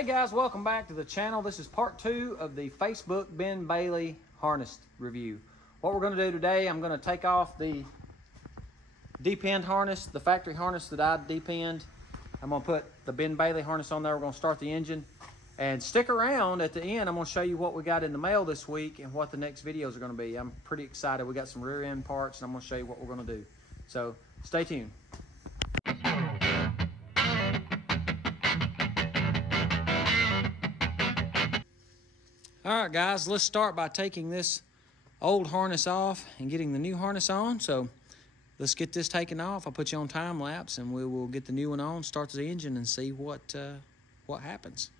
Hey guys, welcome back to the channel. This is part 2 of the Facebook Ben Bailey harness review. What we're going to do today, I'm going to take off the depend harness, the factory harness that I depend. I'm going to put the Ben Bailey harness on there. We're going to start the engine. And stick around at the end. I'm going to show you what we got in the mail this week and what the next videos are going to be. I'm pretty excited. We got some rear end parts and I'm going to show you what we're going to do. So stay tuned. All right, guys, let's start by taking this old harness off and getting the new harness on. So let's get this taken off. I'll put you on time lapse and we will get the new one on, start the engine and see what happens.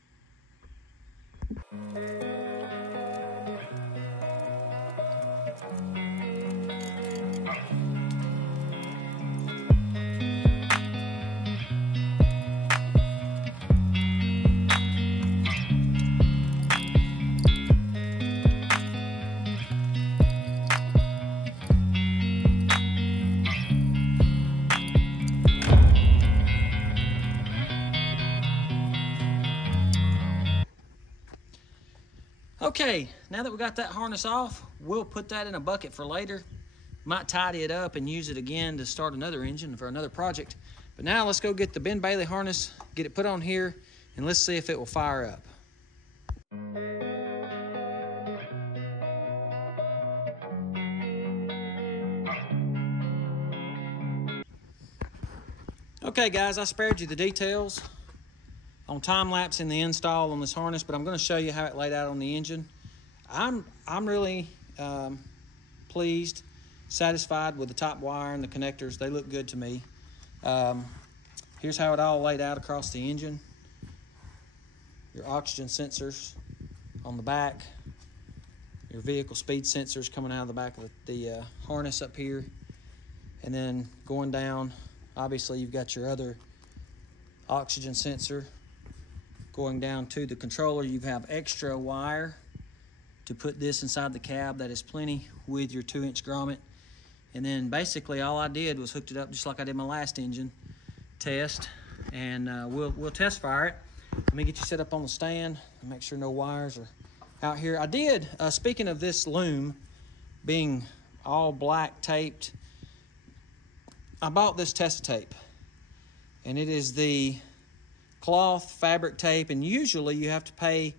Okay, now that we got that harness off, we'll put that in a bucket for later. Might tidy it up and use it again to start another engine for another project. But now let's go get the Ben Bailey harness, get it put on here, and let's see if it will fire up. Okay guys, I spared you the details on time lapse in the install on this harness, but I'm going to show you how it laid out on the engine. I'm really pleased, satisfied with the top wire and the connectors. They look good to me. Here's how it all laid out across the engine. Your oxygen sensors on the back, your vehicle speed sensors coming out of the back of the harness up here, and then going down, obviously you've got your other oxygen sensor. Going down to the controller, you have extra wire to put this inside the cab. That is plenty with your 2-inch grommet. And then basically all I did was hooked it up just like I did my last engine test, and we'll test fire it. Let me get you set up on the stand and make sure no wires are out here. I did, speaking of this loom being all black taped, I bought this Tesa tape, and it is the cloth fabric tape, and usually you have to pay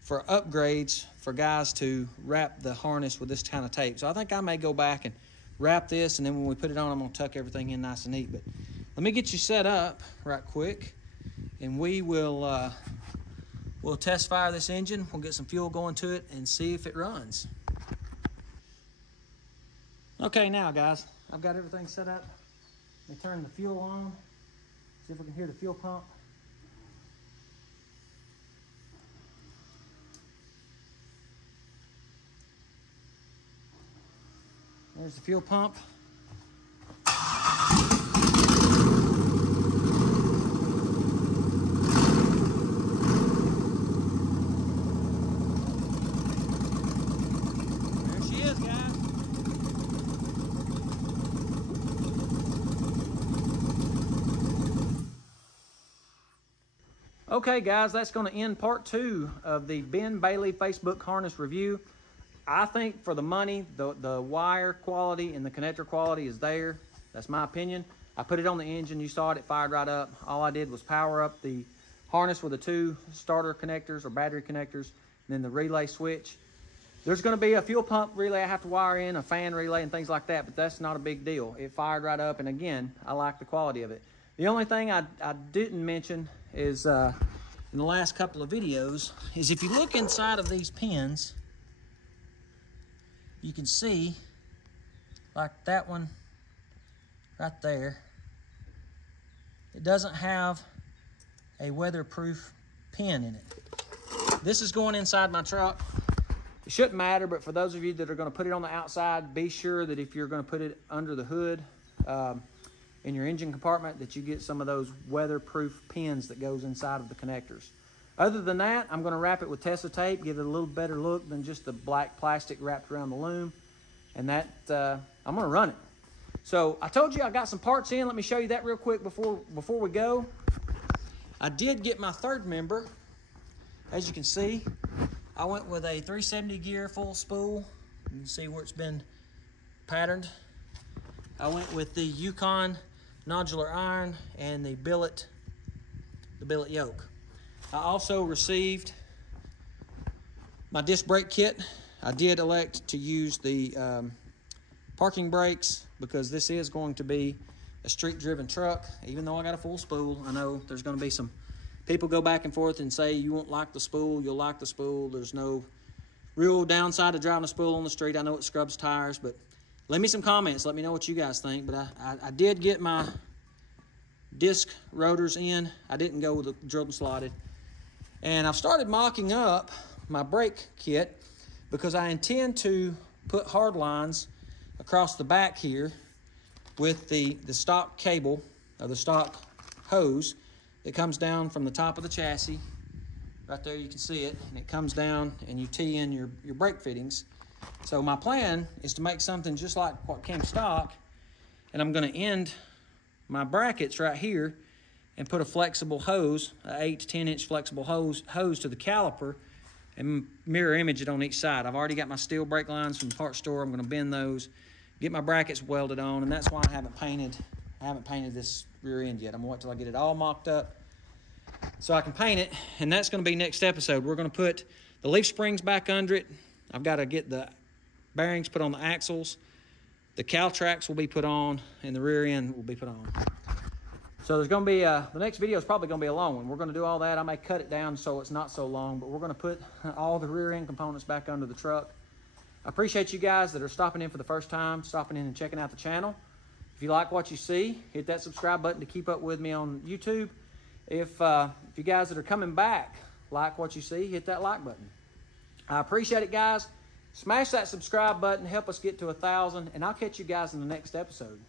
for upgrades for guys to wrap the harness with this kind of tape. So I think I may go back and wrap this, and then when we put it on, I'm going to tuck everything in nice and neat. But let me get you set up right quick, and we will we'll test fire this engine. We'll get some fuel going to it and see if it runs. Okay, now guys, I've got everything set up. Let me turn the fuel on, see if we can hear the fuel pump. There's the fuel pump. There she is, guys. Okay, guys, that's going to end part 2 of the Ben Bailey Facebook harness review. I think for the money, the wire quality and the connector quality is there. That's my opinion. I put it on the engine. You saw it. It fired right up. All I did was power up the harness with the 2 starter connectors or battery connectors, and then the relay switch. There's going to be a fuel pump relay I have to wire in, a fan relay and things like that, but that's not a big deal. It fired right up, and again, I like the quality of it. The only thing I didn't mention is in the last couple of videos is if you look inside of these pins, you can see, like that one right there, it doesn't have a weatherproof pin in it. This is going inside my truck. It shouldn't matter, but for those of you that are going to put it on the outside, be sure that if you're going to put it under the hood in your engine compartment, that you get some of those weatherproof pins that goes inside of the connectors. Other than that, I'm going to wrap it with Tesa tape, give it a little better look than just the black plastic wrapped around the loom. And that, I'm going to run it. So I told you I got some parts in. Let me show you that real quick before we go. I did get my third member As you can see, I went with a 370 gear full spool. You can see where it's been patterned. I went with the Yukon nodular iron and the billet yoke. I also received my disc brake kit. I did elect to use the parking brakes because this is going to be a street-driven truck. Even though I got a full spool, I know there's going to be some people go back and forth and say you won't like the spool, you'll like the spool. There's no real downside to driving a spool on the street. I know it scrubs tires, but leave me some comments. Let me know what you guys think. But I did get my disc rotors in. I didn't go with the drilled and slotted. And I've started mocking up my brake kit because I intend to put hard lines across the back here with the stock cable or the stock hose that comes down from the top of the chassis. Right there you can see it, and it comes down and you tee in your brake fittings. So my plan is to make something just like what came stock, and I'm going to end my brackets right here and put a flexible hose, an 8 to 10 inch flexible hose to the caliper, and mirror image it on each side. I've already got my steel brake lines from the parts store. I'm going to bend those, get my brackets welded on, and that's why I haven't painted this rear end yet. I'm going to wait till I get it all mocked up so I can paint it, and that's going to be next episode. We're going to put the leaf springs back under it. I've got to get the bearings put on the axles. The cowl tracks will be put on, and the rear end will be put on. So there's going to be, the next video is probably going to be a long one. We're going to do all that. I may cut it down so it's not so long, but we're going to put all the rear end components back under the truck. I appreciate you guys that are stopping in for the first time, stopping in and checking out the channel. If you like what you see, hit that subscribe button to keep up with me on YouTube. If you guys that are coming back like what you see, hit that like button. I appreciate it, guys. Smash that subscribe button, help us get to 1,000, and I'll catch you guys in the next episode.